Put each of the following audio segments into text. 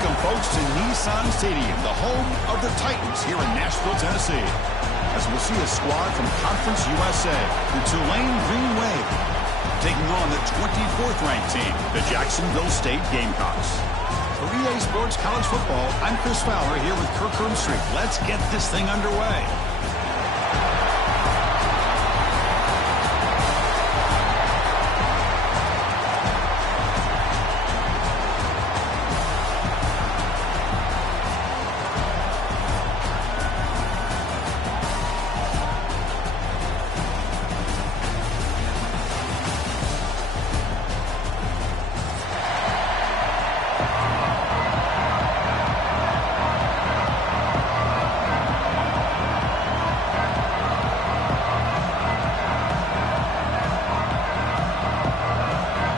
Welcome, folks, to Nissan Stadium, the home of the Titans here in Nashville, Tennessee. As we'll see a squad from Conference USA, the Tulane Green Wave, taking on the 24th ranked team, the Jacksonville State Gamecocks. For EA Sports College Football, I'm Chris Fowler here with Kirk Herbstreit. Let's get this thing underway.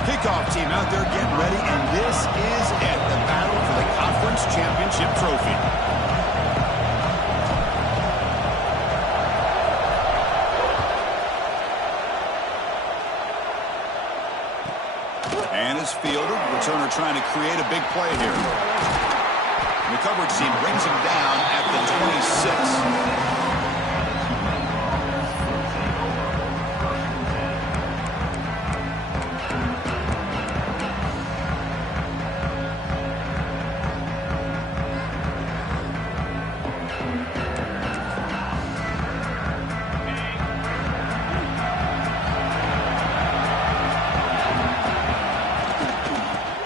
Kickoff team out there getting ready, and this is it, the battle for the Conference Championship Trophy. And it's fielded. Returner trying to create a big play here. And the coverage team brings him down at the 26.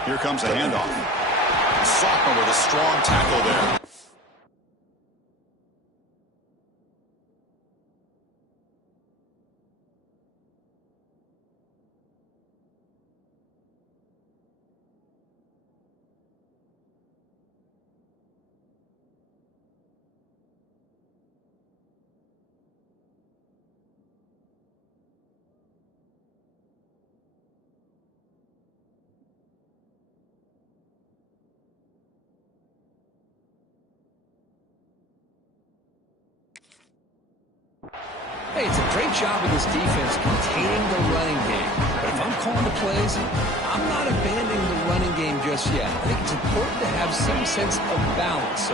Here comes a handoff. Sophomore with a strong tackle there. Hey, it's a great job of this defense containing the running game. But if I'm calling the plays, I'm not abandoning the running game just yet. I think it's important to have some sense of balance. So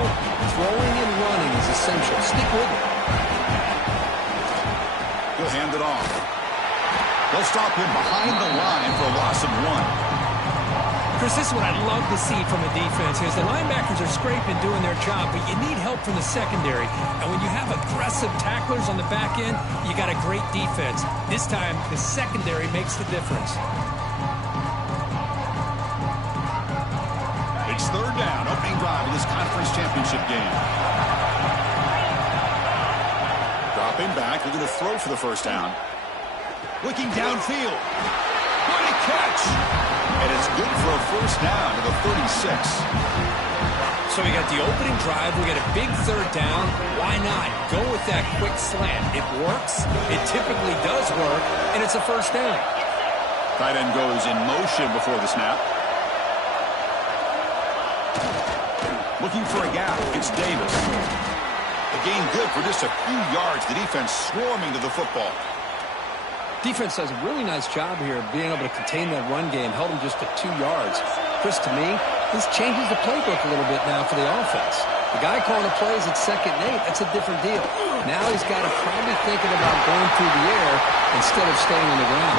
throwing and running is essential. Stick with it. He'll hand it off. They'll stop him behind the line for a loss of 1. Chris, this is what I'd love to see from a defense is the linebackers are scraping, doing their job, but you need help from the secondary. And when you have aggressive tacklers on the back end, you got a great defense. This time, the secondary makes the difference. It's third down, opening drive of this conference championship game. Dropping back, looking to throw for the first down. Looking downfield. What a catch! And it's good for a first down to the 36. So we got the opening drive. We got a big third down. Why not? Go with that quick slant. It works. It typically does work. And it's a first down. Tight end goes in motion before the snap. Looking for a gap. It's Davis. A gain good for just a few yards. The defense swarming to the football. Defense does a really nice job here of being able to contain that run game, held them just at 2 yards. Chris, to me, this changes the playbook a little bit now for the offense. The guy calling the plays at 2nd and 8, that's a different deal. Now he's got to probably thinking about going through the air instead of staying on the ground.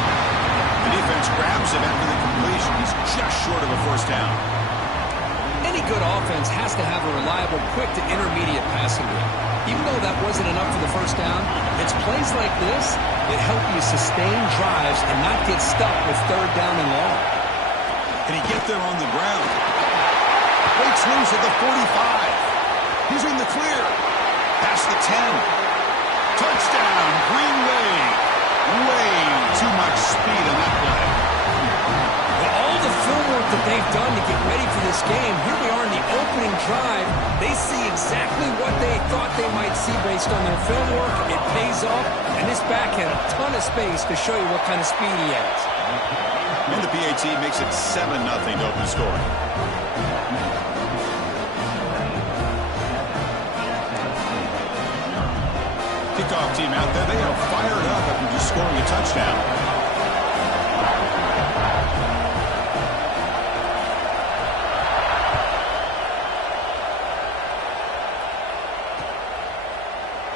The defense grabs him after the completion. He's just short of a first down. Any good offense has to have a reliable, quick to intermediate passing game. Even though that wasn't enough for the first down, it's plays like this that help you sustain drives and not get stuck with third down and long. Can he get there on the ground? Breaks loose at the 45. He's in the clear. Past the 10. Touchdown, Green Wave. Way too much speed on that play. Well, all the film work that they've done to get ready for this game, here we are in the opening drive. They see exactly what they thought they might see based on their film work. It pays off, and this back had a ton of space to show you what kind of speed he has. And the PAT makes it 7-0 to open scoring. Kickoff team out there, they are fired up after just scoring a touchdown.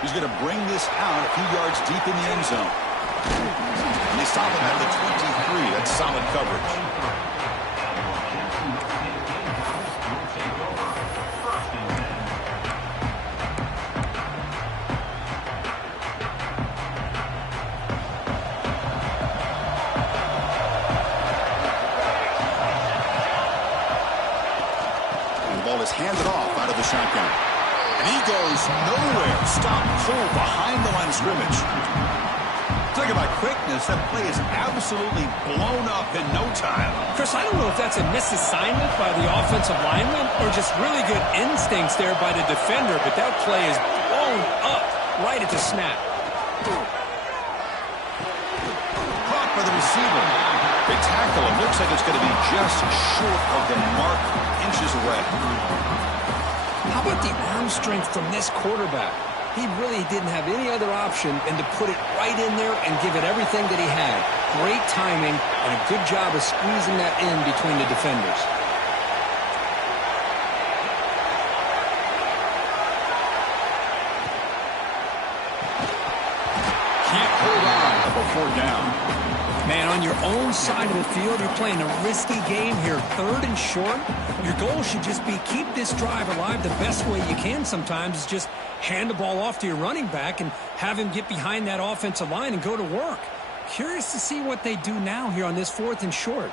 He's going to bring this out a few yards deep in the end zone. And they stop him at the 23. That's solid coverage. Handed off out of the shotgun. And he goes nowhere. Stop pull behind the line of scrimmage. Talk about quickness. That play is absolutely blown up in no time. Chris, I don't know if that's a misassignment by the offensive lineman or just really good instincts there by the defender, but that play is blown up right at the snap. Caught by the receiver. They tackle him. Looks like it's going to be just short of the mark, inches away. How about the arm strength from this quarterback? He really didn't have any other option than to put it right in there and give it everything that he had. Great timing and a good job of squeezing that in between the defenders. Can't hold on before down. Man, on your own side of the field, you're playing a risky game here. 3rd and short. Your goal should just be keep this drive alive the best way you can sometimes is just hand the ball off to your running back and have him get behind that offensive line and go to work. Curious to see what they do now here on this 4th and short.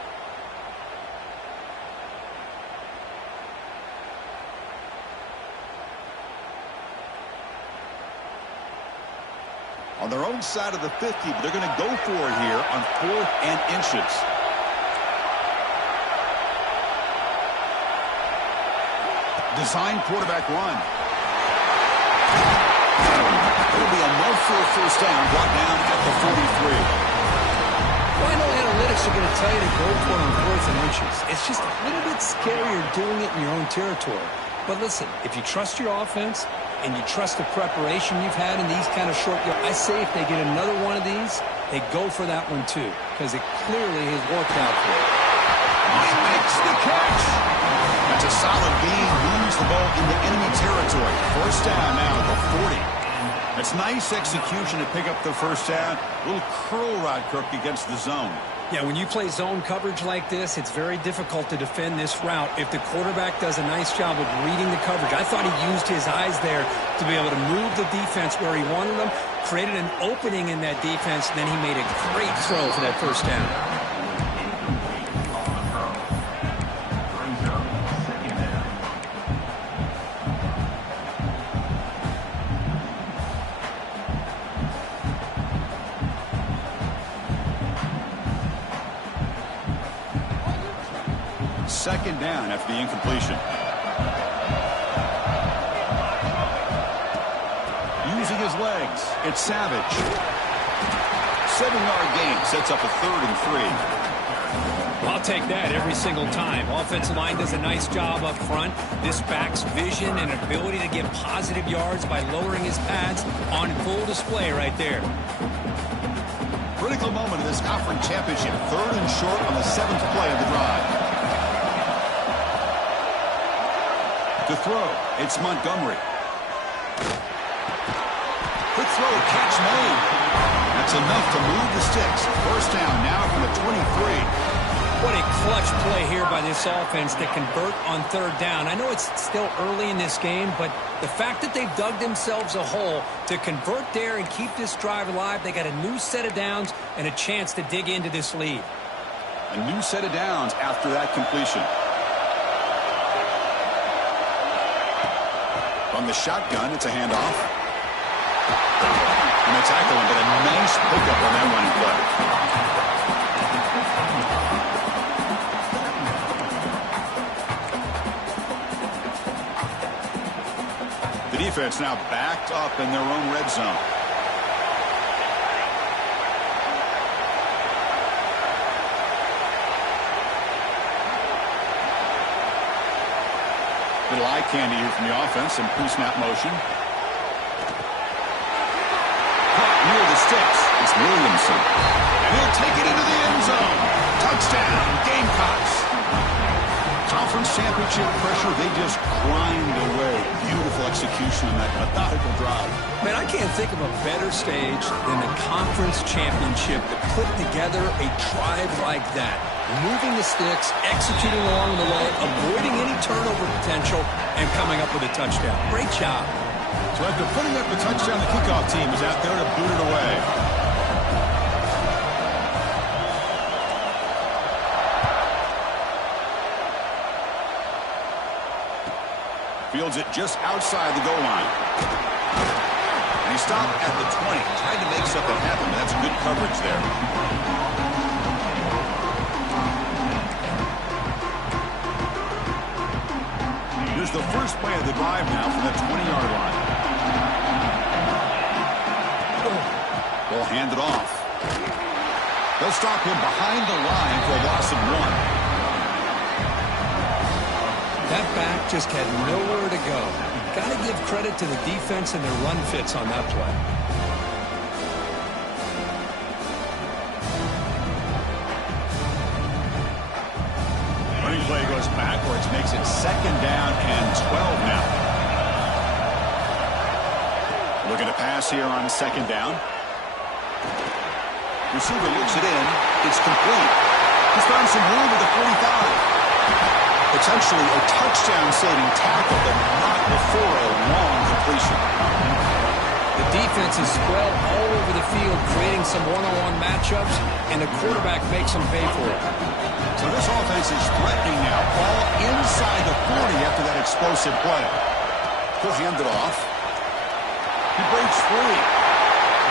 On their own side of the 50, but they're going to go for it here on 4th and inches. Design quarterback run. It'll be enough for a first down, brought down at the 43. Well, I know analytics are going to tell you to go for it on 4th and inches. It's just a little bit scarier doing it in your own territory. But listen, if you trust your offense and you trust the preparation you've had in these kind of short yards, I say if they get another one of these, they go for that one too, because it clearly has worked out for them. He makes the catch. That's a solid beat. Moves the ball into enemy territory. First down now at the 40. That's nice execution to pick up the first down. A little curl rod, Kirk, against the zone. Yeah, when you play zone coverage like this, it's very difficult to defend this route if the quarterback does a nice job of reading the coverage. I thought he used his eyes there to be able to move the defense where he wanted them, created an opening in that defense, and then he made a great throw for that first down. Second down after the incompletion. Using his legs, it's Savage. 7-yard gain sets up a 3rd and 3. I'll take that every single time. Offensive line does a nice job up front. This back's vision and ability to get positive yards by lowering his pads on full display right there. Critical moment in this conference championship. 3rd and short on the 7th play of the drive. To throw, it's Montgomery. Quick throw, catch made. That's enough to move the sticks. First down now from the 23. What a clutch play here by this offense to convert on 3rd down. I know it's still early in this game, but the fact that they've dug themselves a hole to convert there and keep this drive alive, they got a new set of downs and a chance to dig into this lead. A new set of downs after that completion. On the shotgun, it's a handoff. And they tackle him, but a nice pickup on that running play. The defense now backed up in their own red zone. Little eye candy here from the offense and pre-snap motion. Caught near the sticks. It's Williamson. And he'll take it into the end zone. Touchdown, Gamecocks. Conference championship pressure, they just grind away. Beautiful execution on that methodical drive. Man, I can't think of a better stage than the conference championship to put together a drive like that. Moving the sticks, executing along the way, avoiding any turnover potential, and coming up with a touchdown. Great job. So after putting up the touchdown, the kickoff team is out there to boot it away. Fields it just outside the goal line. And he stopped at the 20. Tried to make something happen, but that's good coverage there. Here's the first play of the drive now from the 20-yard line. Ball handed off. They'll stop him behind the line for a loss of 1. That back just had nowhere to go. Got to give credit to the defense and their run fits on that play. Running play goes backwards, makes it 2nd down and 12 now. Looking to pass here on 2nd down. Receiver looks it in. It's complete. He's found some room at the 45. Potentially a touchdown-saving tackle, but not before a long completion. The defense is spread all over the field, creating some one-on-one matchups, and the quarterback makes them pay for it. So this offense is threatening now. Ball inside the 40 after that explosive play. He'll hand it off. He breaks free.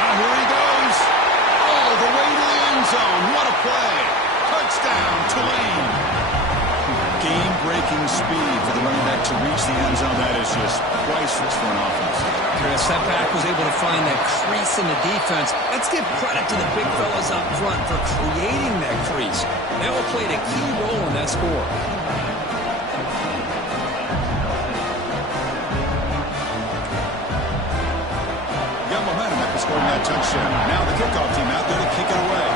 Now here he goes. All the way to the end zone. What a play. Touchdown, Tulane. Game-breaking speed for the running back to reach the end zone. That is just priceless for an offense. Chris, that back was able to find that crease in the defense. Let's give credit to the big fellas up front for creating that crease. They all played a key role in that score. Got momentum after scoring that touchdown. Now the kickoff team out there to kick it away.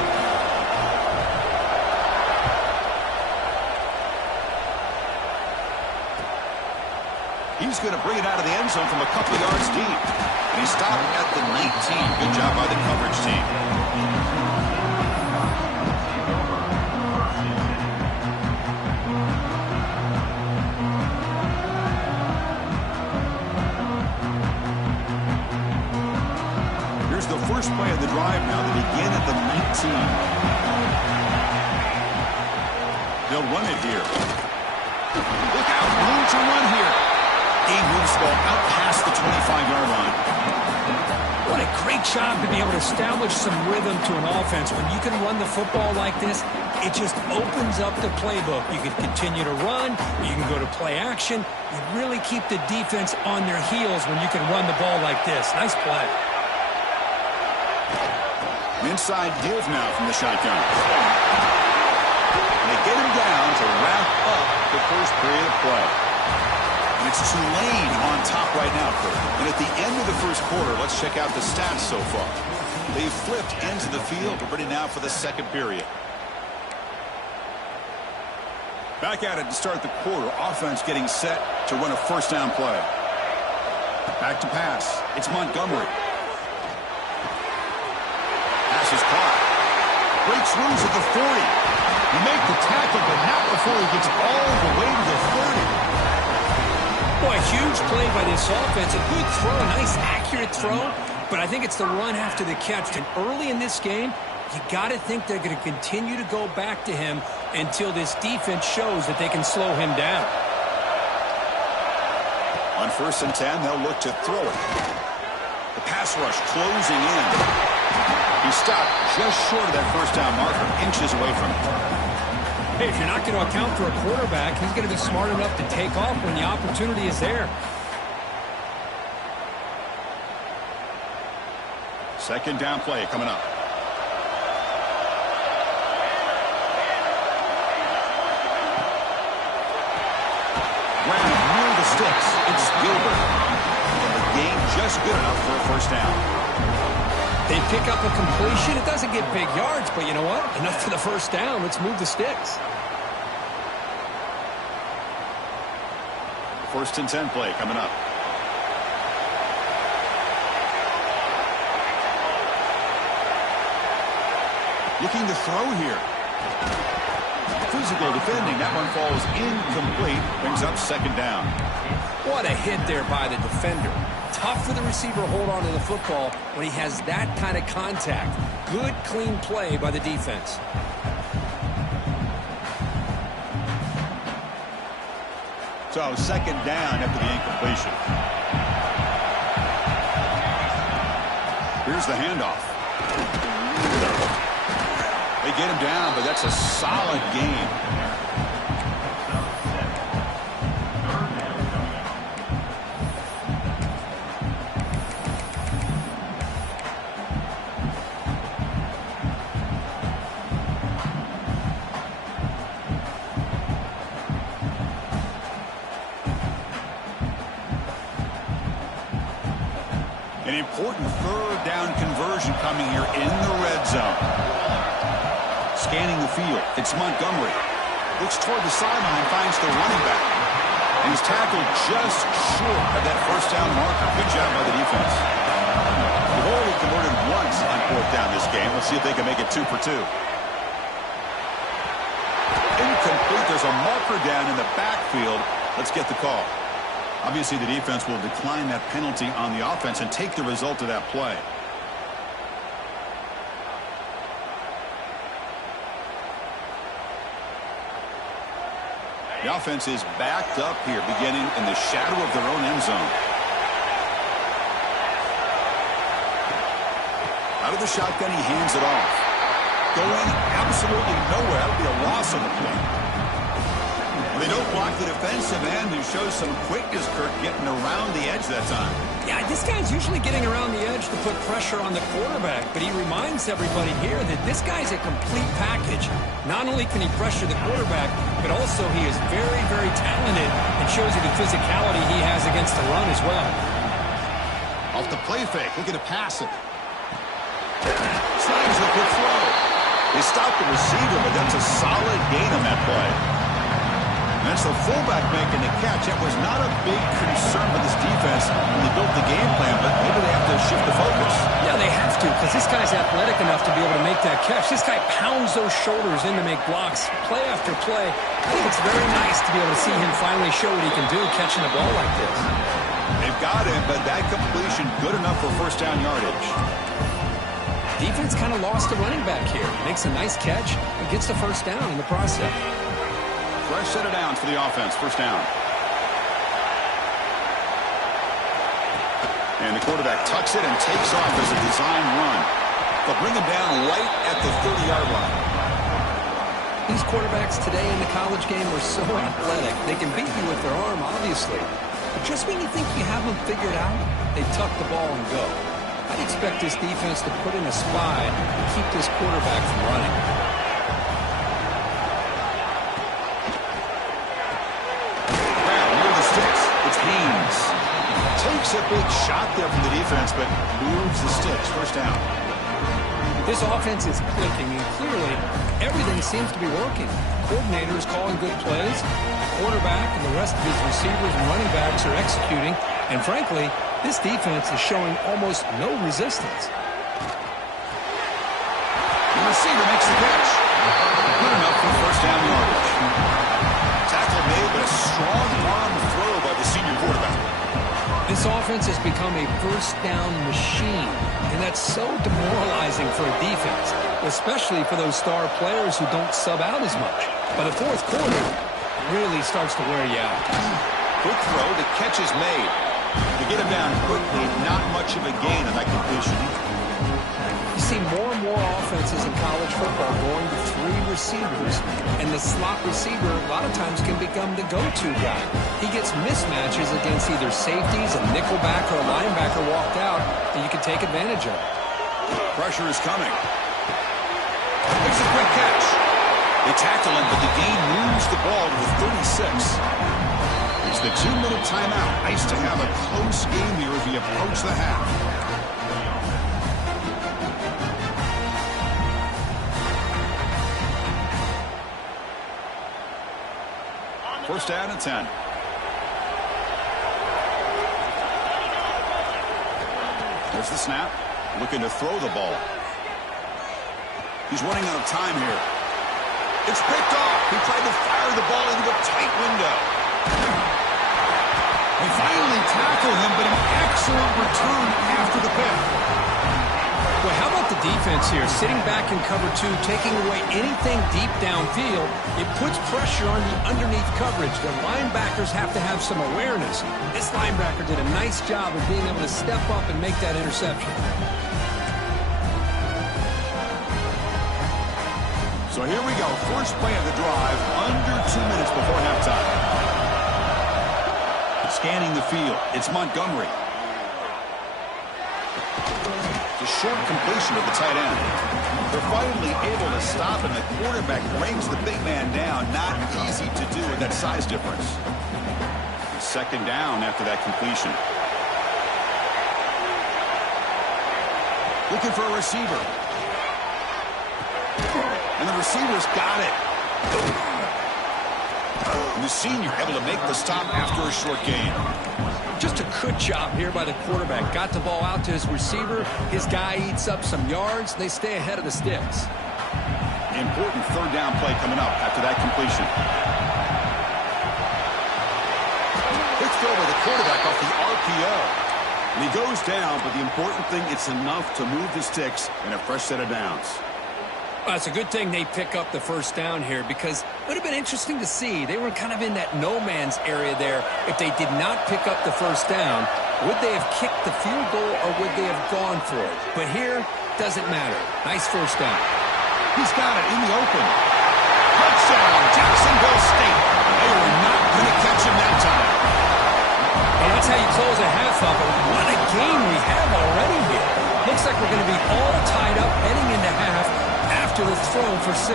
He's going to bring it out of the end zone from a couple of yards deep. And he stopped at the 19. Good job by the coverage team. Here's the first play of the drive now. They begin at the 19. They'll run it here. Look out, room to run here. He moves the ball out past the 25-yard line. What a great job to be able to establish some rhythm to an offense. When you can run the football like this, it just opens up the playbook. You can continue to run, you can go to play action. You really keep the defense on their heels when you can run the ball like this. Nice play. Inside give now from the shotgun. And they get him down to wrap up the first period of play. And it's Tulane on top right now, Kurt. And at the end of the first quarter, let's check out the stats so far. They've flipped into the field. We're ready now for the second period. Back at it to start the quarter. Offense getting set to run a first down play. Back to pass. It's Montgomery. Pass is caught. Breaks loose at the 40. You make the tackle, but not before he gets all the way to the 30. Boy, a huge play by this offense. A good throw, a nice accurate throw, but I think it's the run after the catch. And early in this game, you got to think they're going to continue to go back to him until this defense shows that they can slow him down. On 1st and 10, they'll look to throw it. The pass rush closing in. He stopped just short of that first down marker, inches away from it. Hey, if you're not going to account for a quarterback, he's going to be smart enough to take off when the opportunity is there. Second down play coming up. Graham near the sticks. It's Gilbert. And the game just good enough for a first down. They pick up a completion. It doesn't get big yards, but you know what? Enough for the first down. Let's move the sticks. First and 10 play coming up. Looking to throw here. Physical defending. That one falls incomplete. Brings up second down. What a hit there by the defender. Tough for the receiver to hold on to the football when he has that kind of contact. Good, clean play by the defense. So second down after the incompletion. Here's the handoff. They get him down, but that's a solid game. An important third down conversion coming here in the red zone. Scanning the field. It's Montgomery. Looks toward the sideline, finds the running back. And he's tackled just short of that first down marker. Good job by the defense. They've only converted once on fourth down this game. Let's see if they can make it 2 for 2. Incomplete. There's a marker down in the backfield. Let's get the call. Obviously, the defense will decline that penalty on the offense and take the result of that play. The offense is backed up here, beginning in the shadow of their own end zone. Out of the shotgun, he hands it off. Going absolutely nowhere. That would be a loss on the play. They don't block the defensive end, who shows some quickness, Kirk, getting around the edge that time. Yeah, this guy's usually getting around the edge to put pressure on the quarterback, but he reminds everybody here that this guy's a complete package. Not only can he pressure the quarterback, but also he is very, very talented and shows you the physicality he has against the run as well. Off the play fake, looking to pass it. Slides the quick throw. They stop the receiver, but that's a solid gain on that play. That's the fullback making the catch. That was not a big concern for this defense when they built the game plan, but maybe they have to shift the focus. Yeah, they have to, because this guy's athletic enough to be able to make that catch. This guy pounds those shoulders in to make blocks play after play. I think it's very nice to be able to see him finally show what he can do catching the ball like this. They've got him, but that completion good enough for first down yardage. Defense kind of lost the running back here. Makes a nice catch and gets the first down in the process. Fresh set of downs for the offense. First down. And the quarterback tucks it and takes off as a design run. They'll bring him down right at the 30-yard line. These quarterbacks today in the college game are so athletic. They can beat you with their arm, obviously. But just when you think you have them figured out, they tuck the ball and go. I'd expect this defense to put in a spy and keep this quarterback from running. Haynes takes a big shot there from the defense, but moves the sticks. First down. This offense is clicking, and clearly everything seems to be working. Coordinator is calling good plays. The quarterback and the rest of his receivers and running backs are executing. And frankly, this defense is showing almost no resistance. The receiver makes the catch. Good enough for first down yardage. Tackle made, but a strong arm throw by the senior quarterback. This offense has become a first down machine, and that's so demoralizing for a defense, especially for those star players who don't sub out as much. By the fourth quarter, it really starts to wear you out. Quick throw, the catch is made. To get him down quickly, not much of a gain on that completion. You see more and more offenses in college football going to 3 receivers, and the slot receiver a lot of times can become the go-to guy. He gets mismatches against either safeties, a nickelback, or a linebacker walked out, and you can take advantage of it. Pressure is coming. Makes a quick catch. They tackle him, but the gain moves the ball to the 36. It's the 2-minute timeout. Nice to have a close game here as we approach the half. First down and 10. There's the snap. Looking to throw the ball. He's running out of time here. It's picked off. He tried to fire the ball into a tight window. They finally tackle him, but an excellent return after the pick. Well, how about the defense here? Sitting back in cover two, taking away anything deep downfield. It puts pressure on the underneath coverage. The linebackers have to have some awareness. This linebacker did a nice job of being able to step up and make that interception. So here we go. First play of the drive, under 2 minutes before halftime. Scanning the field. It's Montgomery. The short completion of the tight end. They're finally able to stop, and the quarterback brings the big man down. Not easy to do with that size difference. Second down after that completion. Looking for a receiver. And the receiver's got it. And the senior able to make the stop after a short gain. Just a good job here by the quarterback. Got the ball out to his receiver. His guy eats up some yards. They stay ahead of the sticks. Important third down play coming up after that completion. Quick throw by the quarterback off the RPO. And he goes down, but the important thing, it's enough to move the sticks in a fresh set of downs. Well, it's a good thing they pick up the first down here, because it would have been interesting to see. They were kind of in that no-man's area there. If they did not pick up the first down, would they have kicked the field goal or would they have gone for it? But here, doesn't matter. Nice first down. He's got it in the open. Touchdown, Jacksonville State. They were not going to catch him that time. And that's how you close a half up. And what a game we have already here. Looks like we're going to be all tied up heading into half after the throw for 6.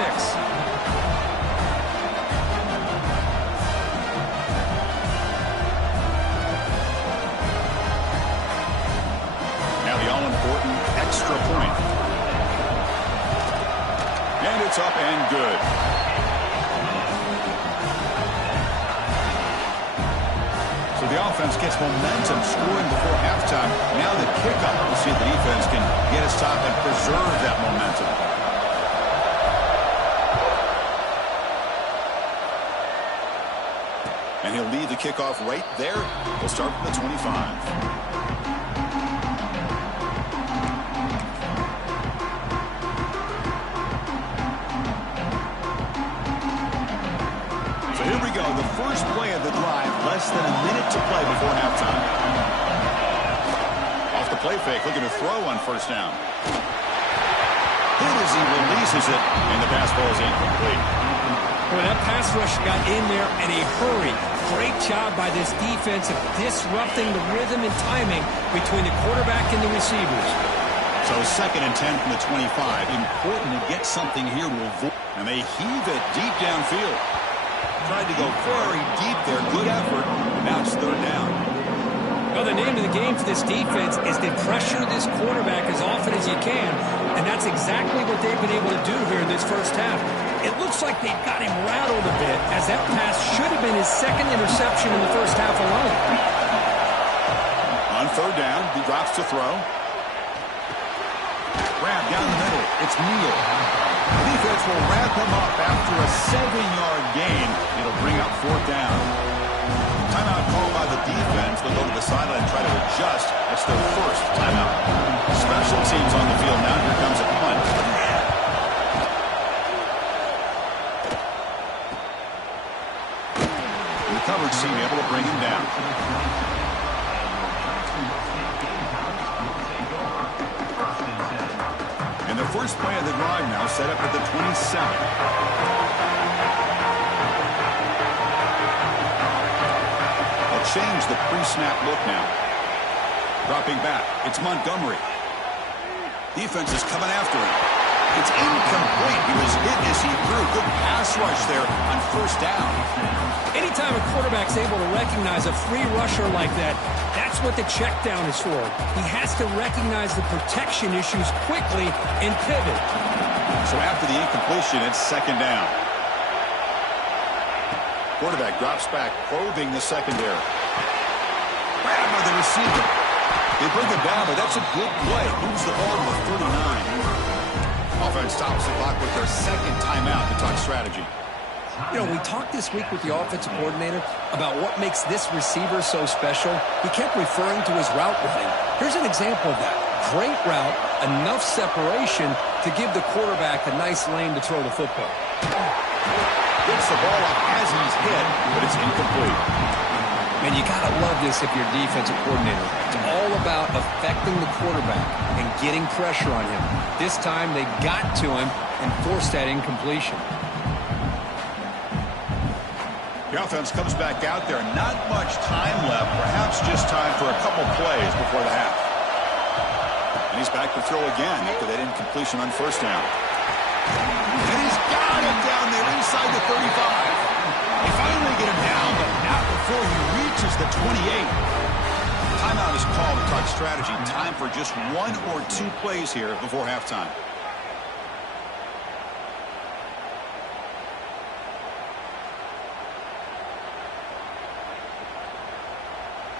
Now the all-important extra point. And it's up and good. So the offense gets momentum scoring before halftime. Now the kickoff. We'll see if the defense can get a stop and preserve that momentum. And he'll lead the kickoff right there. We'll start from the 25. So here we go. The first play of the drive. Less than a minute to play before halftime. Off the play fake. Looking to throw on first down. Hit as he releases it. And the pass ball is incomplete. Well, that pass rush got in there in a hurry. Great job by this defense of disrupting the rhythm and timing between the quarterback and the receivers. So 2nd and 10 from the 25. Important to get something here to avoid. And they heave it deep downfield. Tried to go very deep there. Good effort. Now it's third down. Well, the name of the game for this defense is to pressure this quarterback as often as you can. And that's exactly what they've been able to do here in this first half. It looks like they've got him rattled a bit, as that pass should have been his 2nd interception in the first half alone. On third down, he drops to throw. Grab down the middle. It's Neal. The defense will wrap him up after a 7-yard gain. It'll bring up fourth down. Timeout called by the defense. They'll go to the sideline and try to adjust. That's their first timeout. Special teams on the field now. Here comes a punt. Coverage team able to bring him down. And the first play of the drive now set up at the 27. They'll change the pre-snap look now. Dropping back. It's Montgomery. Defense is coming after him. It's incomplete. He was hit as he threw. Good pass rush there on first down. Anytime a quarterback's able to recognize a free rusher like that, that's what the check down is for. He has to recognize the protection issues quickly and pivot. So after the incompletion, it's second down. Quarterback drops back, probing the secondary. Grab by the receiver. They bring him down, but that's a good play. Moves the ball to the 39. Offense stops the clock with their second timeout to talk strategy. You know, we talked this week with the offensive coordinator about what makes this receiver so special. He kept referring to his route running. Here's an example of that. Great route, enough separation to give the quarterback a nice lane to throw the football. Gets the ball up as he's hit, but it's incomplete. Man, you got to love this if you're a defensive coordinator. It's all about affecting the quarterback and getting pressure on him. This time they got to him and forced that incompletion. The offense comes back out there. Not much time left. Perhaps just time for a couple plays before the half. And he's back to throw again after that incompletion on first down. And he's got it down there inside the 35. They finally get him down, but not before he reaches the 28. Timeout is called to talk strategy. Time for just 1 or 2 plays here before halftime.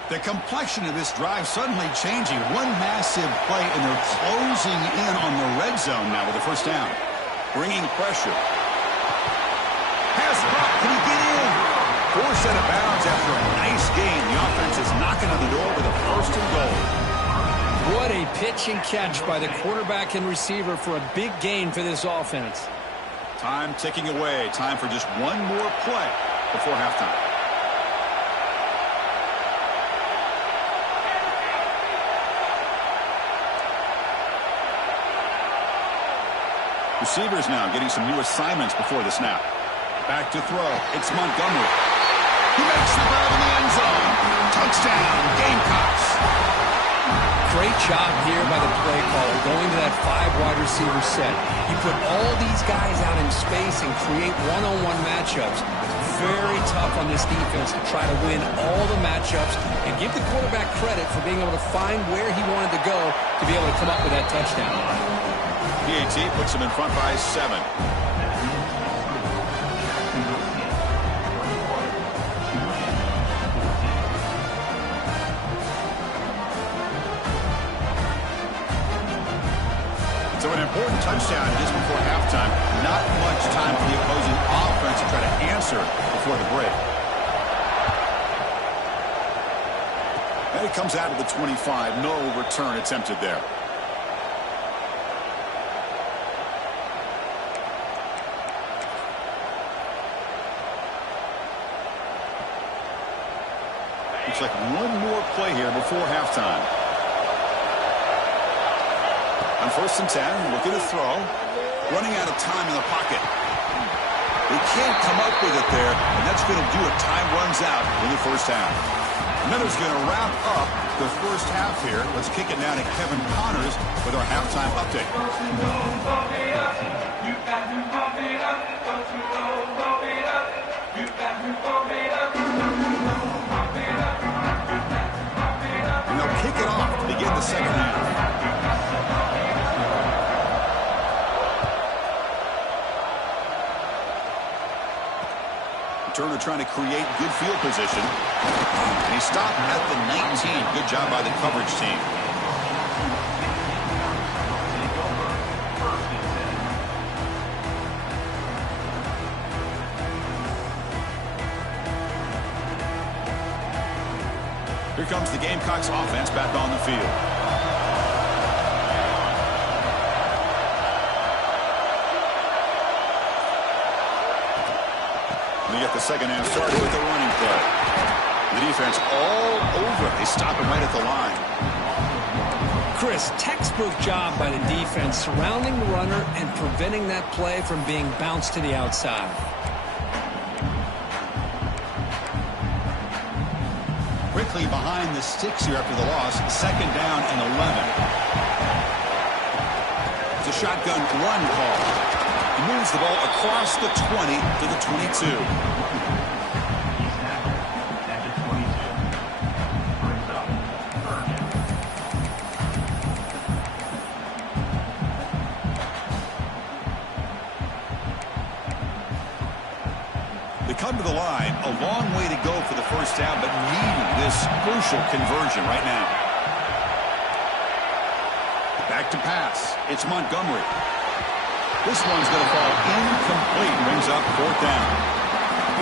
The complexion of this drive suddenly changing. One massive play, and they're closing in on the red zone now with the first down. Bringing pressure. Pass caught. Can he get in? Forced out of bounds after a nice game. The offense is knocking on the door with a first and goal. What a pitch and catch by the quarterback and receiver for a big gain for this offense. Time ticking away. Time for just one more play before halftime. Receivers now getting some new assignments before the snap. Back to throw. It's Montgomery. He makes the grab in the end zone. Touchdown, Gamecocks. Great job here by the play caller going to that 5-wide receiver set. You put all these guys out in space and create one-on-one matchups. Very tough on this defense to try to win all the matchups and give the quarterback credit for being able to find where he wanted to go to be able to come up with that touchdown. PAT puts him in front by 7. So an important touchdown just before halftime. Not much time for the opposing offense to try to answer before the break. And it comes out of the 25. No return attempted there. Looks like one more play here before halftime. On 1st and 10, looking to throw. Running out of time in the pocket. They can't come up with it there, and that's going to do it. Time runs out in the first half. Miller's going to wrap up the first half here. Let's kick it down to Kevin Connors with our halftime update. And they'll kick it off to begin the second half. Turner trying to create good field position. And he stopped at the 19. Good job by the coverage team. Here comes the Gamecocks offense back on the field. They get the second half started with the running play. The defense all over it. They stop him right at the line. Chris, textbook job by the defense surrounding the runner and preventing that play from being bounced to the outside. Quickly behind the sticks here after the loss. Second down and 11. It's a shotgun run call. He moves the ball across the 20 to the 22. They come to the line. A long way to go for the first down, but needing this crucial conversion right now. Quarterback to pass. It's Montgomery. This one's going to fall incomplete. Brings up 4th down.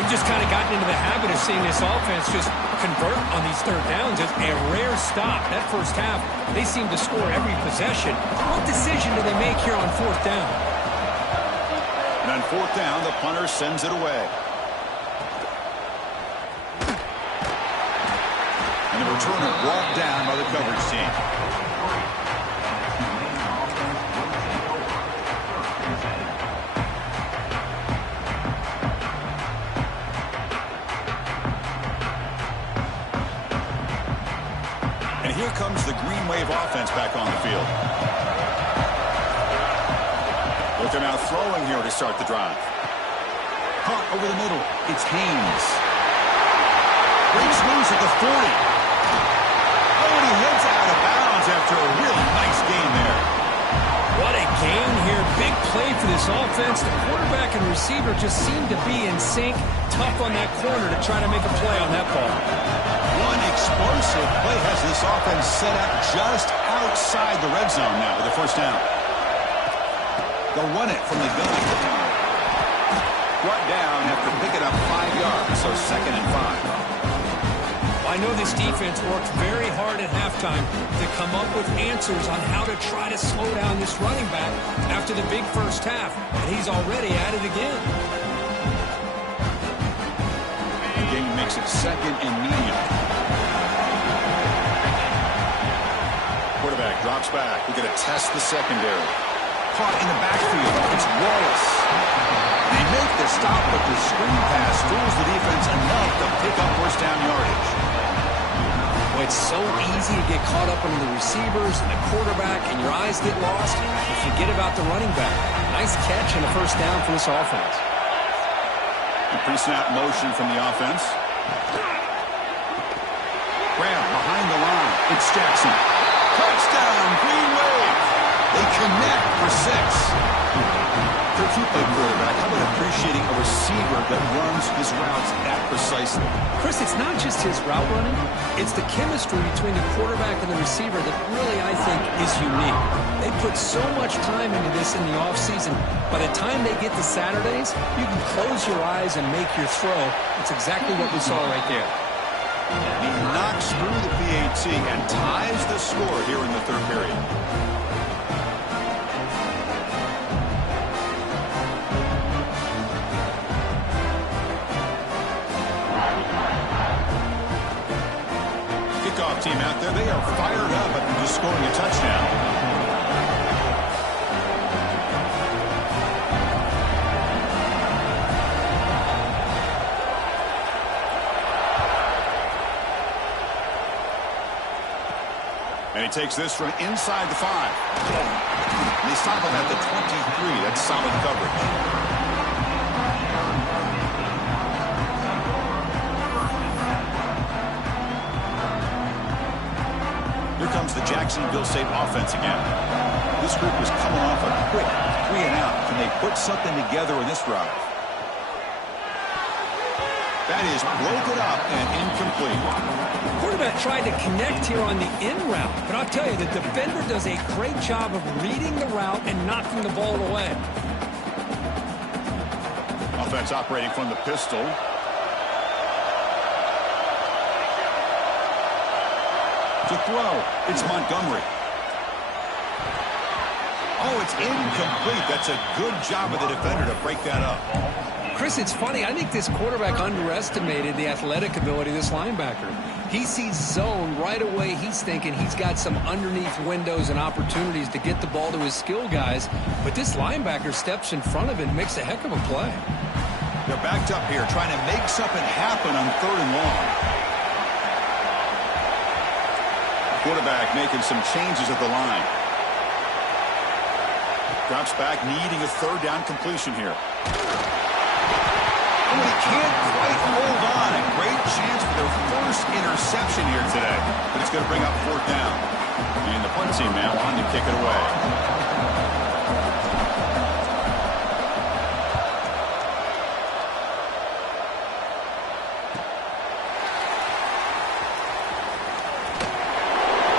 We've just kind of gotten into the habit of seeing this offense just convert on these 3rd downs. It's a rare stop. That first half, they seem to score every possession. What decision do they make here on 4th down? And on 4th down, the punter sends it away. And the returner brought down by the coverage team. And here comes the Green Wave offense back on the field. Looking out throwing here to start the drive. Caught over the middle. It's Haynes. Breaks loose at the 40. Oh, and he heads out of bounds after a really nice game there. What a game here. Big play for this offense. The quarterback and receiver just seem to be in sync. Tough on that corner to try to make a play on that ball. One explosive play has this offense set up just outside the red zone now with the 1st down. They'll run it from the gun. Brought down after picking up 5 yards, so 2nd and 5. I know this defense worked very hard at halftime to come up with answers on how to try to slow down this running back after the big first half, and he's already at it again. The game makes it 2nd and medium. Quarterback drops back. We're going to test the secondary. Caught in the backfield. It's Wallace. They make the stop, but the screen pass fools the defense enough to pick up 1st down yardage. Well, it's so easy to get caught up in the receivers and the quarterback, and your eyes get lost. You forget about the running back. Nice catch and a 1st down for this offense. The pre-snap motion from the offense. Graham behind the line. It's Jackson. Touchdown, Green Wave. They connect for 6. If you play quarterback, how about appreciating a receiver that runs his routes that precisely? Chris, it's not just his route running. It's the chemistry between the quarterback and the receiver that really, I think, is unique. They put so much time into this in the offseason. By the time they get to Saturdays, you can close your eyes and make your throw. It's exactly what we saw right there. He knocks through the PAT and ties the score here in the 3rd period. Kickoff team out there, they are fired up after just scoring a touchdown. And he takes this from inside the 5. And they stop him at the 23. That's solid coverage. Here comes the Jacksonville State offense again. This group was coming off a quick 3 and out. Can they put something together in this drive? That is broken up and incomplete. Quarterback tried to connect here on the in route, but I'll tell you, the defender does a great job of reading the route and knocking the ball away. Offense operating from the pistol. To throw, it's Montgomery. Oh, it's incomplete. That's a good job of the defender to break that up. Chris, it's funny. I think this quarterback underestimated the athletic ability of this linebacker. He sees zone right away. He's thinking he's got some underneath windows and opportunities to get the ball to his skill guys. But this linebacker steps in front of it and makes a heck of a play. They're backed up here trying to make something happen on 3rd and long. Quarterback making some changes at the line. Drops back, needing a 3rd down completion here. Oh, he can't quite hold on. A great chance for their first interception here today. But it's going to bring up 4th down. And the punt team now on to kick it away.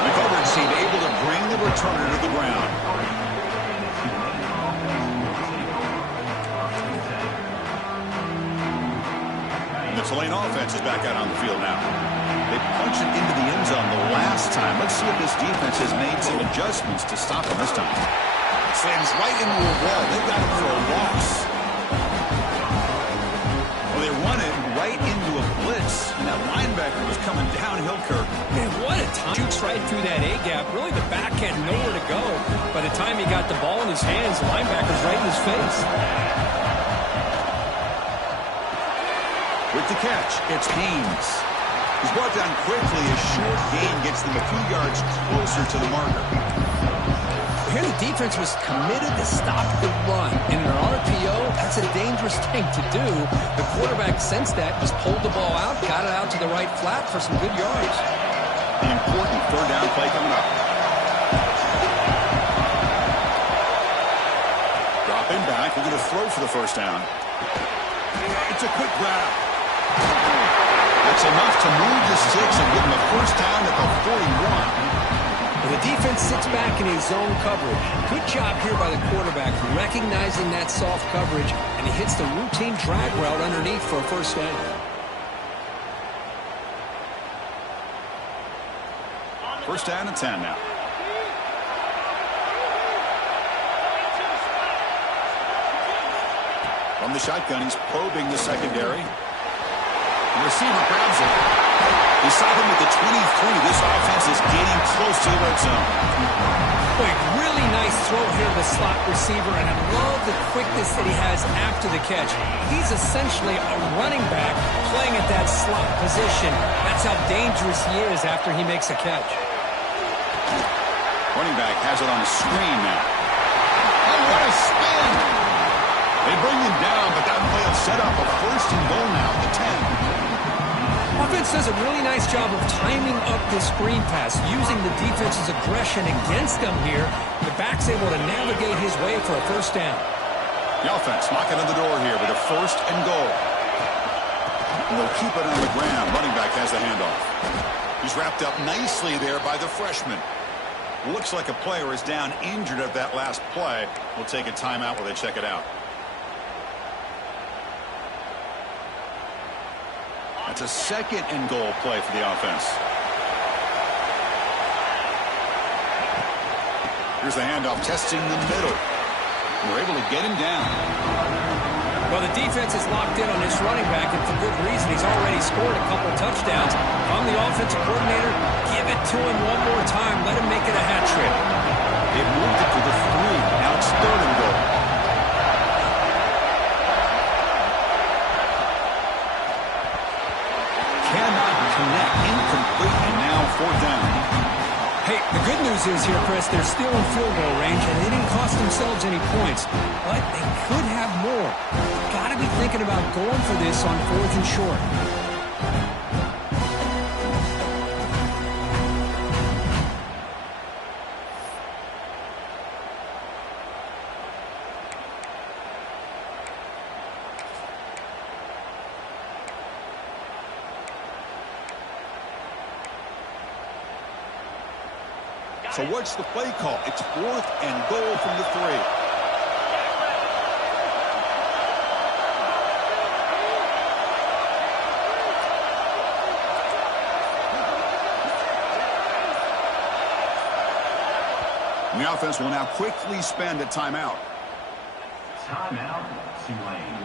The coverage team able to bring the return her to the ground. And the Tulane offense is back out on the field now. They punched it into the end zone the last time. Let's see if this defense has made some adjustments to stop him this time. Slams right into a wall. They've got him for a loss. Well, they run it right into a blitz, and that linebacker was coming downhill, Kirk. Man, what a time. Shoots right through that A-gap. Really, the back had nowhere to go. By the time he got the ball in his hands, the linebacker's right in his face. With the catch, it's Haynes. He's brought down quickly. A short gain gets them a few yards closer to the marker. Here the defense was committed to stop the run. In an RPO, that's a dangerous thing to do. The quarterback sensed that, just pulled the ball out, got it out to the right flat for some good yards. The important third down play coming up. Dropping back. We're going to throw for the first down. It's a quick grab. That's enough to move the sticks and give them a first down at the 41. The defense sits back in his zone coverage. Good job here by the quarterback, recognizing that soft coverage, and he hits the routine drag route underneath for a first down. First down and 10 now. From the shotgun, he's probing the secondary. The receiver grabs it. He saw him at the 23. This offense is getting close to the red zone. Boy, really nice throw here to the slot receiver, and I love the quickness that he has after the catch. He's essentially a running back playing at that slot position. That's how dangerous he is after he makes a catch. Running back has it on the screen now. Oh, what a spin! They bring him down, but that play will set up a first and goal now at the 10. Offense does a really nice job of timing up the screen pass, using the defense's aggression against them here. The back's able to navigate his way for a first down. The offense knocking on the door here with a first and goal. And they'll keep it on the ground. Running back has the handoff. He's wrapped up nicely there by the freshman. Looks like a player is down injured at that last play. We'll take a timeout while they check it out. That's a second and goal play for the offense. Here's the handoff, testing the middle. We're able to get him down. Well, the defense is locked in on this running back, and for good reason. He's already scored a couple touchdowns. If I'm the offensive coordinator, give it to him one more time. Let him make it a hat trick. They've moved it to the 3. Now it's third and goal. Connect, incomplete, and now fourth down. Hey, the good news is here, Chris, they're still in field goal range, and they didn't cost themselves any points, but they could have more. Got to be thinking about going for this on fourth and short. So what's the play call? It's fourth and goal from the 3. The offense will now quickly spend a timeout. Timeout, Tulane.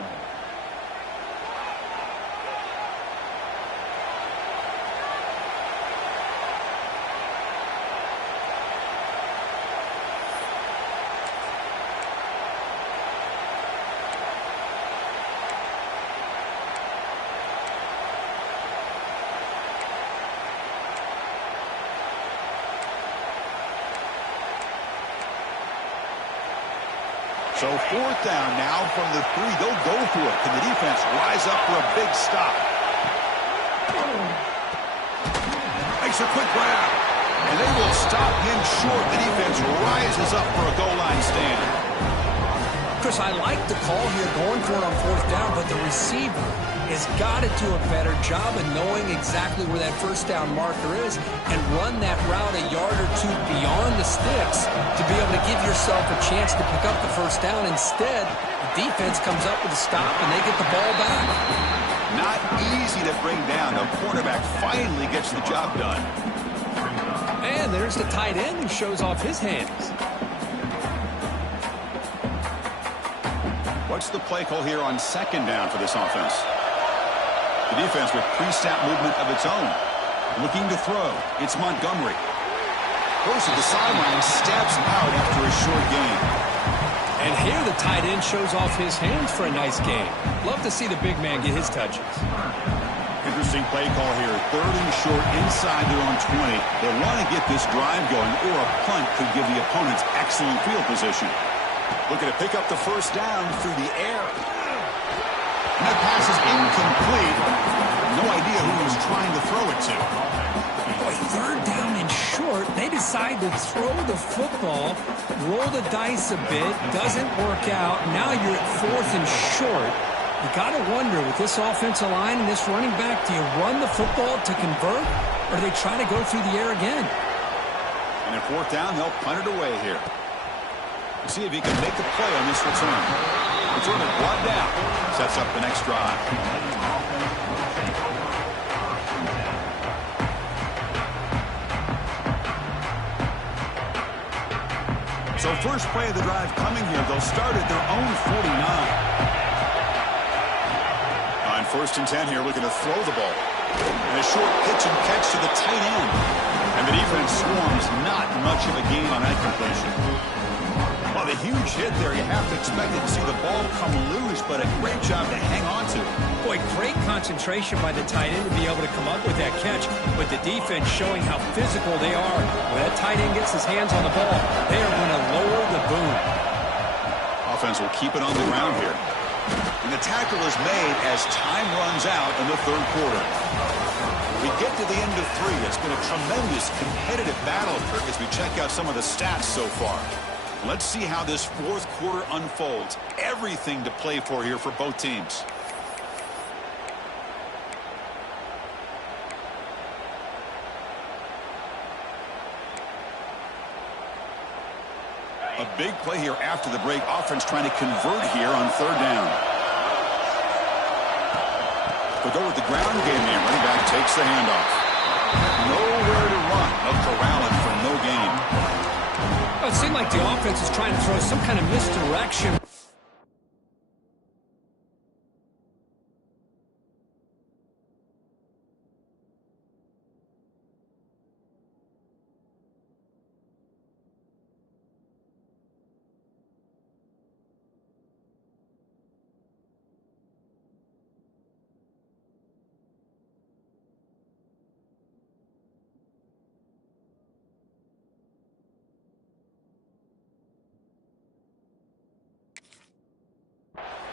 So fourth down now from the 3. They'll go for it. Can the defense rise up for a big stop? Makes a quick grab. And they will stop him short. The defense rises up for a goal line stand. Chris, I like the call here going for it on fourth down, but the receiver has got to do a better job of knowing exactly where that first down marker is and run that route a yard or two beyond the sticks to be able to give yourself a chance to pick up the first down. Instead, the defense comes up with a stop and they get the ball back. Not easy to bring down. The quarterback finally gets the job done. And there's the tight end who shows off his hands. What's the play call here on second down for this offense? The defense with pre-snap movement of its own. Looking to throw. It's Montgomery. Goes to the sideline, steps out after a short gain. And here the tight end shows off his hands for a nice game. Love to see the big man get his touches. Interesting play call here. 3rd and short inside their own 20. They want to get this drive going, or a punt could give the opponents excellent field position. Looking to pick up the first down through the air. And that pass is incomplete. No idea who he was trying to throw it to. Boy, 3rd down and short. They decide to throw the football, roll the dice a bit, doesn't work out. Now you're at 4th and short. You got to wonder, with this offensive line and this running back, do you run the football to convert, or do they try to go through the air again? And at 4th down, they'll punt it away here. See if he can make the play on this return. Return it brought down. Sets up the next drive. So first play of the drive coming here. They'll start at their own 49. On 1st and 10 here, looking to throw the ball. And a short pitch and catch to the tight end. And the defense swarms. Not much of a gain on that completion. Well, the huge hit there, you have to expect to see the ball come loose, but a great job to hang on to. Boy, great concentration by the tight end to be able to come up with that catch, but the defense showing how physical they are. When that tight end gets his hands on the ball, they are going to lower the boom. Offense will keep it on the ground here. And the tackle is made as time runs out in the 3rd quarter. We get to the end of 3. It's been a tremendous competitive battle, Kirk, as we check out some of the stats so far. Let's see how this 4th quarter unfolds. Everything to play for here for both teams. A big play here after the break. Offense trying to convert here on 3rd down. They'll go with the ground game here. Running back takes the handoff. Nowhere to run. They'll corral him for no gain. It seemed like the offense is trying to throw some kind of misdirection.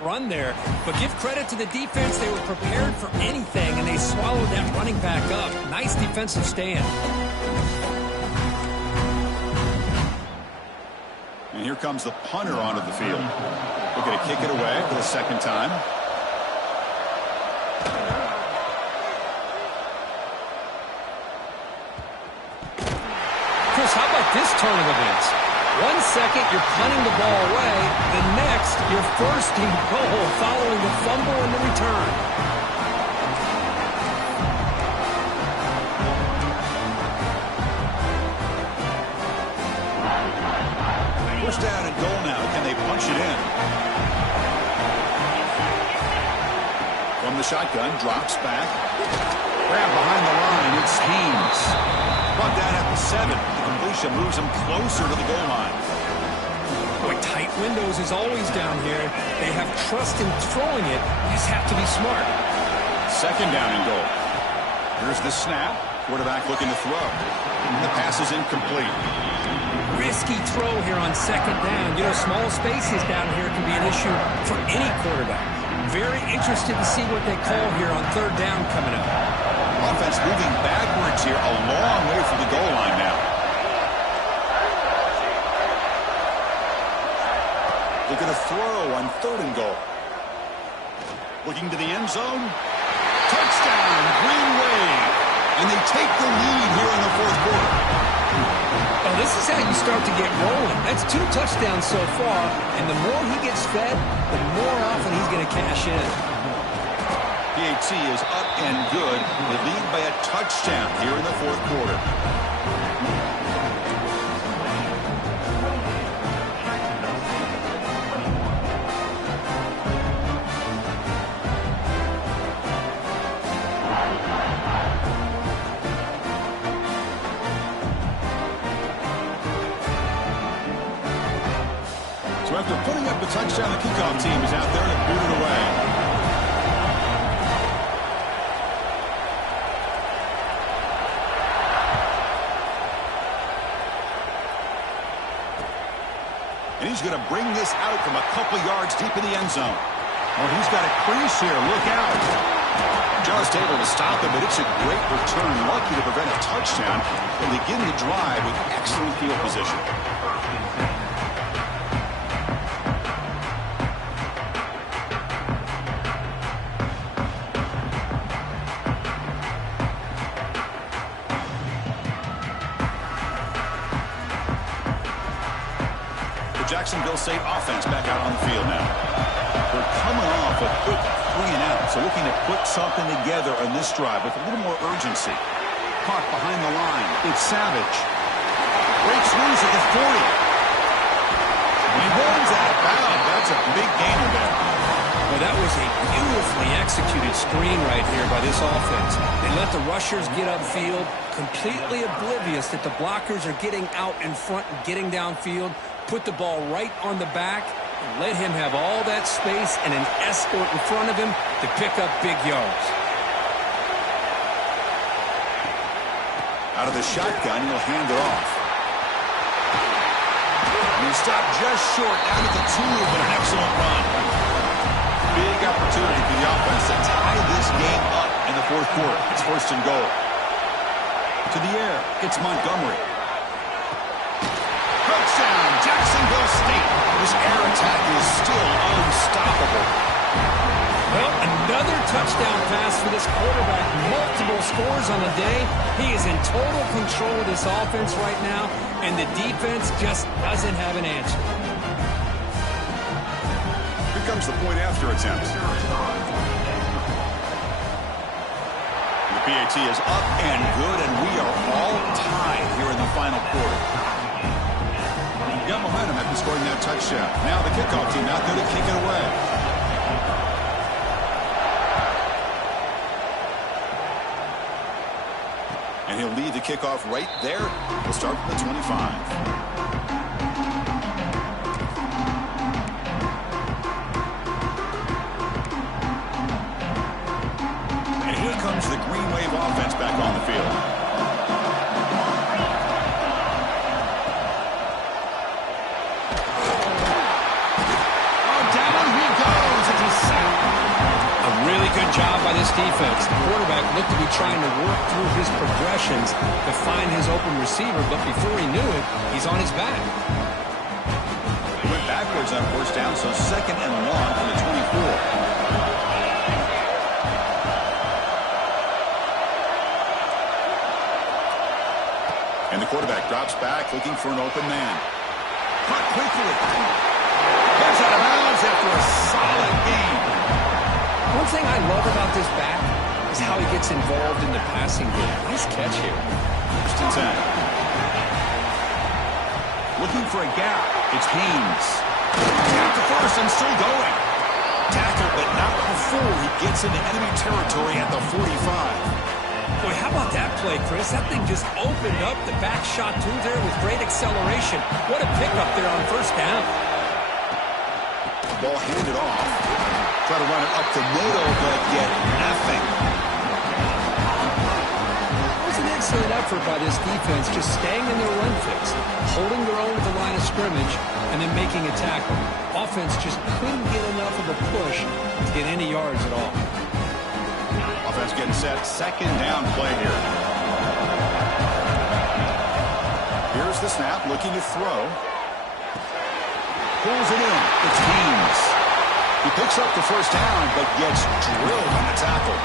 Run there, but give credit to the defense. They were prepared for anything, and they swallowed that running back up. Nice defensive stand. And here comes the punter onto the field. They're going to kick it away for the 2nd time. Chris, how about this turn of events? 1 second, you're punting the ball away. The next, you're first and goal following the fumble and the return. First down and goal now. Can they punch it in? From the shotgun, drops back. Grab behind the line. It's Haynes. Brought down at the 7. The completion moves him closer to the goal line. Boy, tight windows is always down here. They have trust in throwing it. You just have to be smart. 2nd down and goal. Here's the snap. Quarterback looking to throw. And the pass is incomplete. Risky throw here on 2nd down. You know, small spaces down here can be an issue for any quarterback. Very interested to see what they call here on 3rd down coming up. Offense moving backwards here, a long way from the goal line now. Looking to throw on 3rd and goal. Looking to the end zone. Touchdown, Green Wave. And they take the lead here in the 4th quarter. Oh, this is how you start to get rolling. That's 2 touchdowns so far, and the more he gets fed, the more often he's going to cash in. PAT is up and good. They lead by a touchdown here in the 4th quarter. So after putting up the touchdown, the kickoff team is out there to boot it away. And he's going to bring this out from a couple yards deep in the end zone. Oh, he's got a crease here. Look out. Just able to stop him, but it's a great return. Lucky to prevent a touchdown. And begin the drive with excellent field position. Jacksonville State offense back out on the field now. They're coming off a quick 3-and-out, so looking to put something together on this drive with a little more urgency. Caught behind the line. It's Savage. Breaks loose at the 40. He runs out of bounds. That's a big gainer there. Well, that was a beautifully executed screen right here by this offense. They let the rushers get upfield, completely oblivious that the blockers are getting out in front and getting downfield. Put the ball right on the back, and let him have all that space and an escort in front of him to pick up big yards. Out of the shotgun, he'll hand it off. And he stopped just short, down at the 2, but an excellent run. Big opportunity for the offense to tie this game up in the 4th quarter. It's 1st and goal. To the air, it's Montgomery. Touchdown, Jacksonville State. This air attack is still unstoppable. Well, another touchdown pass for this quarterback. Multiple scores on the day. He is in total control of this offense right now, and the defense just doesn't have an answer. Here comes the point after attempt. The PAT is up and good, and we are all tied here in the final quarter. Got momentum after scoring that touchdown. Now the kickoff team out there to kick it away. And he'll lead the kickoff right there. He'll start from the 25. And here comes the Green Wave offense back on the field. Good job by this defense. The quarterback looked to be trying to work through his progressions to find his open receiver, but before he knew it, he's on his back. He went backwards on 1st down, so 2nd and long from the 24. And the quarterback drops back, looking for an open man. Caught quickly. Gets out of bounds after a solid game. One thing I love about this back is how he gets involved in the passing game. Nice catch here. 1st and 10. Looking for a gap. It's Haynes. Got the 1st and still going. Tackle, but not before he gets into enemy territory at the 45. Boy, how about that play, Chris? That thing just opened up. The back shot through there with great acceleration. What a pickup there on 1st down. Ball handed off. Try to run it up the middle, but get nothing. It was an excellent effort by this defense, just staying in their run fix, holding their own at the line of scrimmage, and then making a tackle. Offense just couldn't get enough of a push to get any yards at all. Offense getting set. 2nd down play here. Here's the snap, looking to throw. pulls it in. It's Haynes. He picks up the first down, but gets drilled on the tackle.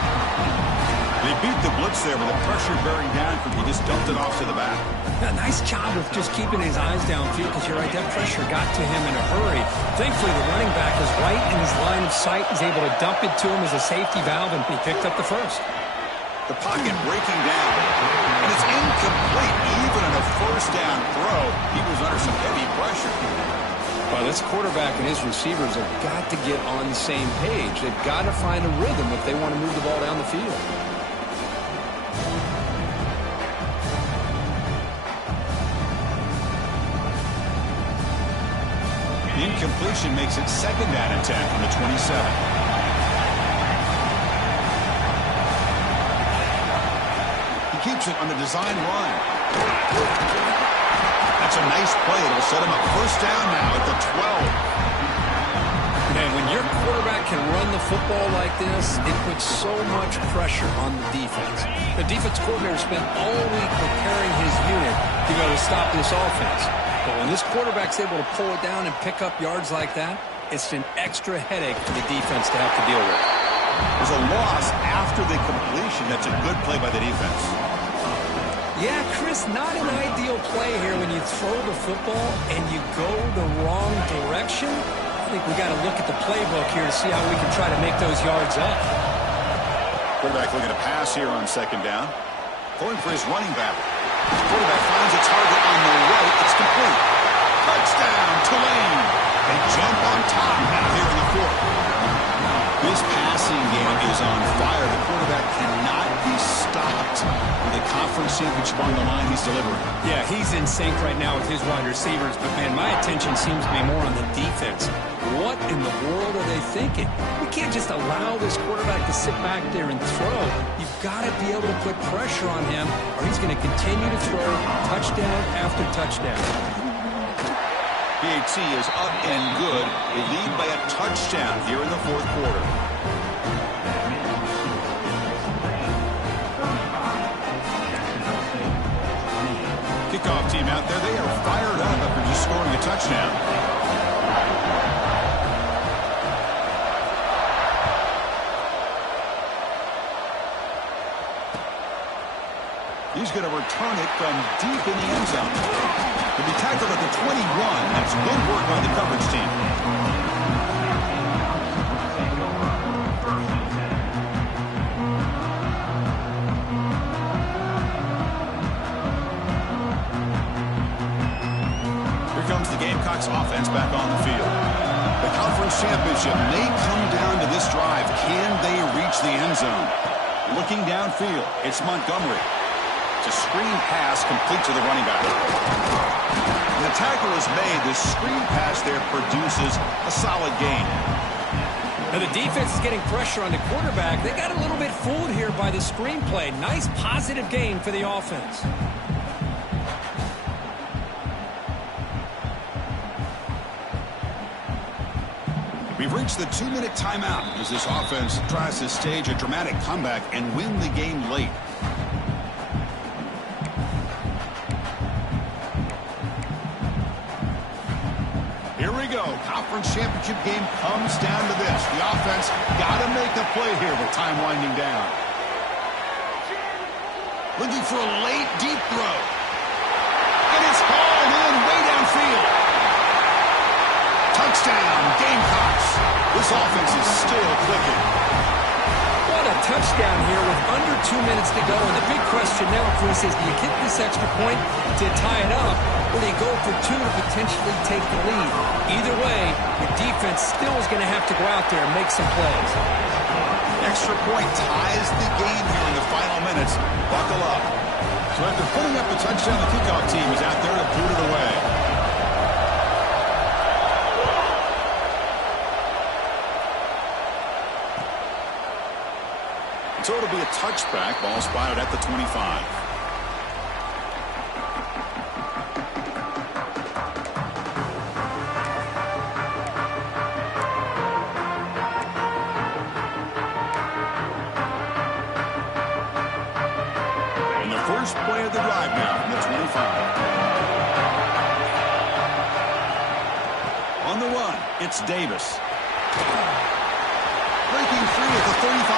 They beat the blitz there with the pressure bearing down because he just dumped it off to the back. Yeah, nice job of just keeping his eyes downfield because you're right, that pressure got to him in a hurry. Thankfully, the running back is right in his line of sight. He's able to dump it to him as a safety valve, and he picked up the first. The pocket breaking down, and it's incomplete. Even in a first down throw, he was under some heavy pressure. Well, this quarterback and his receivers have got to get on the same page. They've got to find a rhythm if they want to move the ball down the field. The incompletion makes it 2nd down and 10 from the 27. He keeps it on the design run. That's a nice play. It'll set him up 1st down now at the 12. Man, when your quarterback can run the football like this, it puts so much pressure on the defense. The defense coordinator spent all week preparing his unit to be able to stop this offense. But when this quarterback's able to pull it down and pick up yards like that, it's an extra headache for the defense to have to deal with. There's a loss after the completion. That's a good play by the defense. Yeah, Chris, not an ideal play here when you throw the football and you go the wrong direction. I think we got to look at the playbook here to see how we can try to make those yards up. Quarterback looking to pass here on 2nd down. Going for his running back. Quarterback finds a target on the right. It's complete. Touchdown, Tulane. They jump on top now here in the 4th. This passing game is on fire. The quarterback cannot be stopped with a conference championship on the line he's delivering. Yeah, he's in sync right now with his wide receivers, but, man, my attention seems to be more on the defense. What in the world are they thinking? We can't just allow this quarterback to sit back there and throw. You've got to be able to put pressure on him, or he's going to continue to throw touchdown after touchdown. PAT is up and good. They lead by a touchdown here in the 4th quarter. Kickoff team out there, they are fired up after just scoring a touchdown. He's going to return it from deep in the end zone. He'll be tackled at the 21. That's good work by the coverage team. Here comes the Gamecocks offense back on the field. The conference championship may come down to this drive. Can they reach the end zone? Looking downfield, it's Montgomery. It's a screen pass complete to the running back. When the tackle is made, the screen pass there produces a solid gain. Now the defense is getting pressure on the quarterback. They got a little bit fooled here by the screen play. Nice positive gain for the offense. We've reached the 2-minute timeout as this offense tries to stage a dramatic comeback and win the game late. Here we go. Conference championship game comes down to this. The offense got to make a play here with time winding down. Looking for a late deep throw. And it's hauled in way downfield. Touchdown, Gamecocks. This offense is still clicking. What a touchdown here with under 2 minutes to go. And the big question now, Chris, is do you kick this extra point to tie it up, or do you go for 2 to potentially take the lead? Either way, the defense still is going to have to go out there and make some plays. Extra point ties the game here in the final minutes. Buckle up. So after putting up the touchdown, the kickoff team is out there to boot it away. So it'll be a touchback. Ball spotted at the 25. And the first play of the drive now from the 25. On the run, it's Davis. Breaking free at the 35.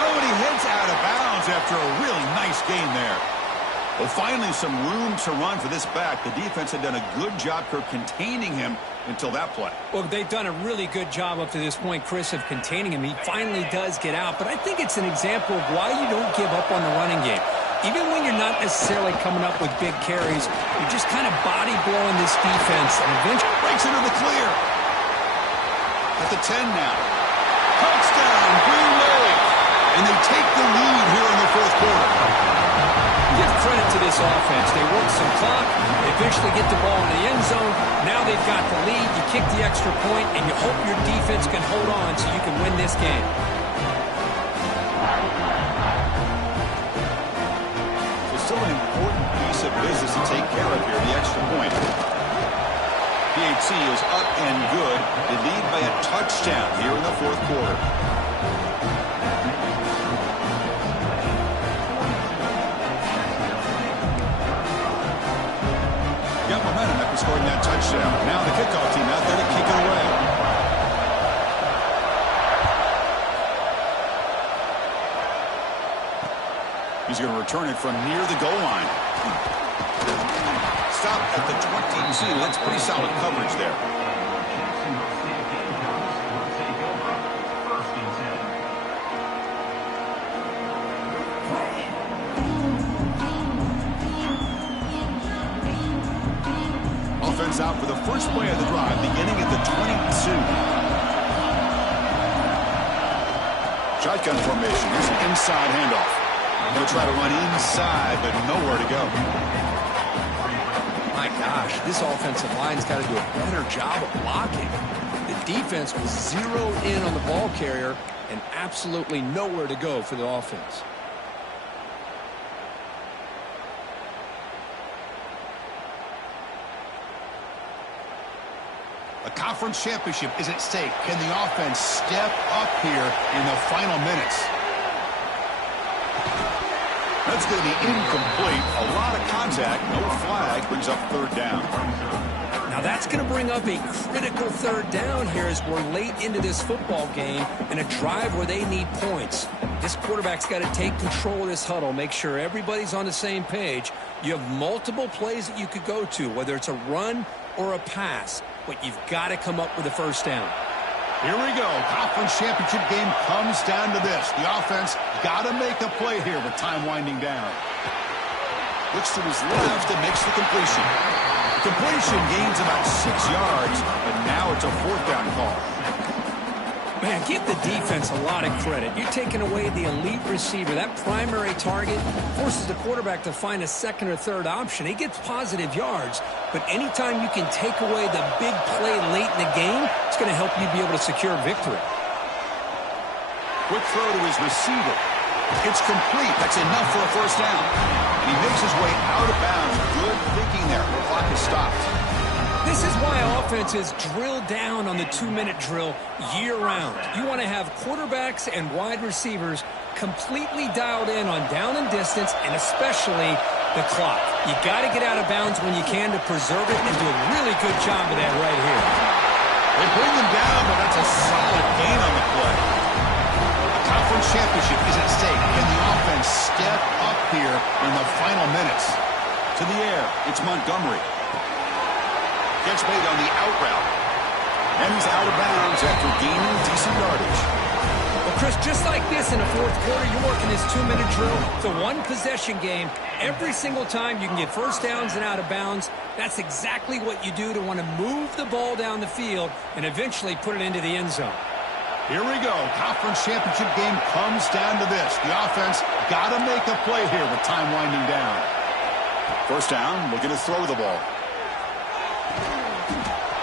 Oh, and he heads out of bounds after a really nice gain there. Well, finally some room to run for this back. The defense had done a good job containing him until that play. Well, they've done a really good job up to this point, Chris, of containing him. He finally does get out, but I think it's an example of why you don't give up on the running game. Even when you're not necessarily coming up with big carries, you're just kind of body blowing this defense and eventually breaks into the clear. At the 10 now. Touchdown, Green Wave. And they take the lead here in the fourth quarter. Give credit to this offense. They work some clock. They eventually get the ball in the end zone. Now they've got the lead. You kick the extra point, and you hope your defense can hold on so you can win this game. So still an important piece of business to take care of here, the extra point. PHC is up and good. They lead by a touchdown here in the fourth quarter. Got momentum after scoring that touchdown. Now the kickoff team out there to kick it away. He's going to return it from near the goal line. Stop at the 22. That's pretty solid coverage there. Offense out for the first play of the drive, beginning at the 22. Shotgun formation. Here's an inside handoff. He'll try to run inside, but nowhere to go. My gosh, this offensive line's got to do a better job of blocking. The defense was zeroed in on the ball carrier and absolutely nowhere to go for the offense. A conference championship is at stake. Can the offense step up here in the final minutes? That's going to be incomplete. A lot of contact. No flag. Brings up third down. Now that's going to bring up a critical third down here as we're late into this football game and a drive where they need points. This quarterback's got to take control of this huddle, make sure everybody's on the same page. You have multiple plays that you could go to, whether it's a run or a pass, but you've got to come up with a first down. Here we go. Conference championship game comes down to this. The offense got to make a play here with time winding down. Looks to his left and makes the completion. Completion gains about 6 yards, but now it's a fourth down call. Man, give the defense a lot of credit. You're taking away the elite receiver. That primary target forces the quarterback to find a second or third option. He gets positive yards, but anytime you can take away the big play late in the game, it's going to help you be able to secure victory. Quick throw to his receiver. It's complete. That's enough for a first down. And he makes his way out of bounds. Good thinking there. The clock is stopped. This is why offenses drill down on the 2-minute drill year-round. You want to have quarterbacks and wide receivers completely dialed in on down and distance, and especially the clock. You got to get out of bounds when you can to preserve it and do a really good job of that right here. They bring them down, but that's a solid gain on the play. The conference championship is at stake. Can the offense step up here in the final minutes? To the air, it's Montgomery. Gets made on the out route. And he's out of bounds after gaining decent yardage. Well, Chris, just like this in the fourth quarter, you're working this 2-minute drill. It's a one-possession game. Every single time you can get first downs and out of bounds, that's exactly what you do to want to move the ball down the field and eventually put it into the end zone. Here we go. Conference championship game comes down to this. The offense got to make a play here with time winding down. First down, looking to throw the ball.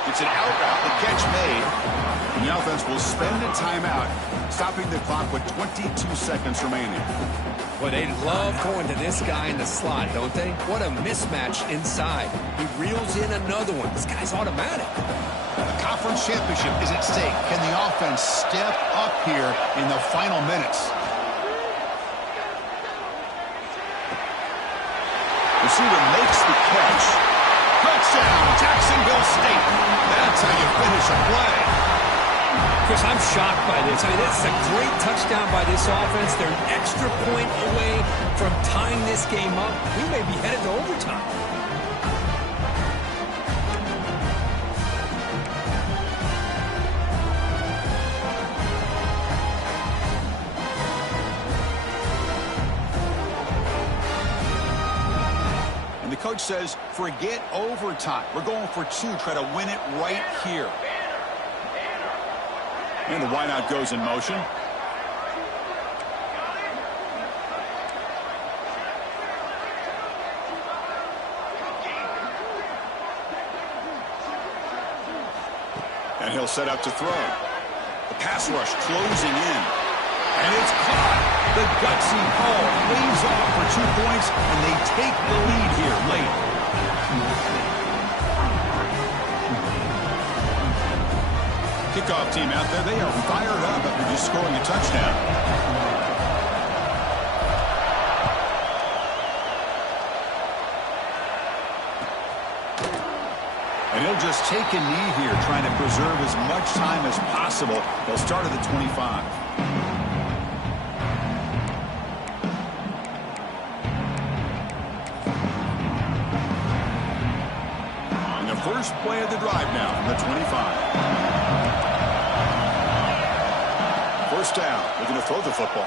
It's an out route, the catch made. And the offense will spend a timeout, stopping the clock with 22 seconds remaining. Well, they love going to this guy in the slot, don't they? What a mismatch inside. He reels in another one. This guy's automatic. The conference championship is at stake. Can the offense step up here in the final minutes? Receiver makes the catch. Touchdown, Jacksonville State. That's how you finish a play. Chris, I'm shocked by this. I mean, that's a great touchdown by this offense. They're an extra point away from tying this game up. We may be headed to overtime. And the coach says, forget overtime. We're going for 2. Try to win it right here. And the wideout goes in motion. And he'll set up to throw. The pass rush closing in. And it's caught. The gutsy Paul lays off for 2 points, and they take the lead here late. Kickoff team out there, they are fired up after just scoring a touchdown. And he'll just take a knee here, trying to preserve as much time as possible. They'll start at the 25. And the first play of the drive now from the 25. First down, looking to throw the football.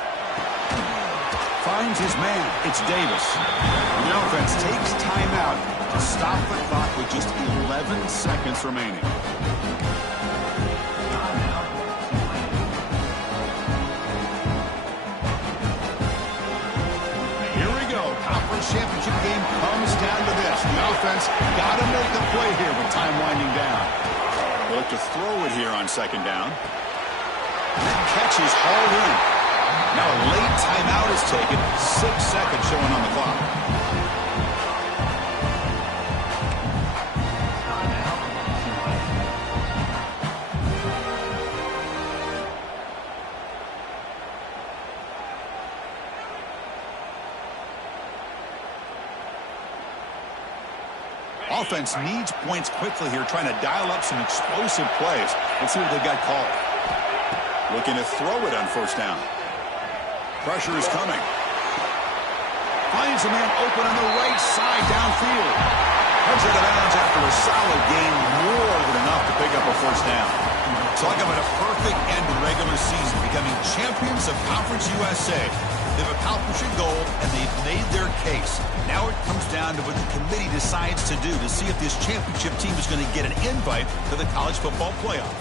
Finds his man. It's Davis. And the offense takes timeout to stop the clock with just 11 seconds remaining. Here we go. Conference championship game comes down to this. The offense got to make the play here with time winding down. They'll look to throw it here on second down. That catch is hauled in. Now a late timeout is taken. 6 seconds showing on the clock. Offense needs points quickly here, trying to dial up some explosive plays. Let's see what they've got called. Looking to throw it on first down. Pressure is coming. Finds a man open on the right side downfield. Heads out of bounds after a solid gain, more than enough to pick up a first down. Talk about a perfect end to the regular season, becoming champions of Conference USA. They've accomplished a goal, and they've made their case. Now it comes down to what the committee decides to do to see if this championship team is going to get an invite to the college football playoff.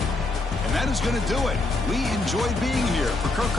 And that is going to do it. We enjoyed being here. For Kirk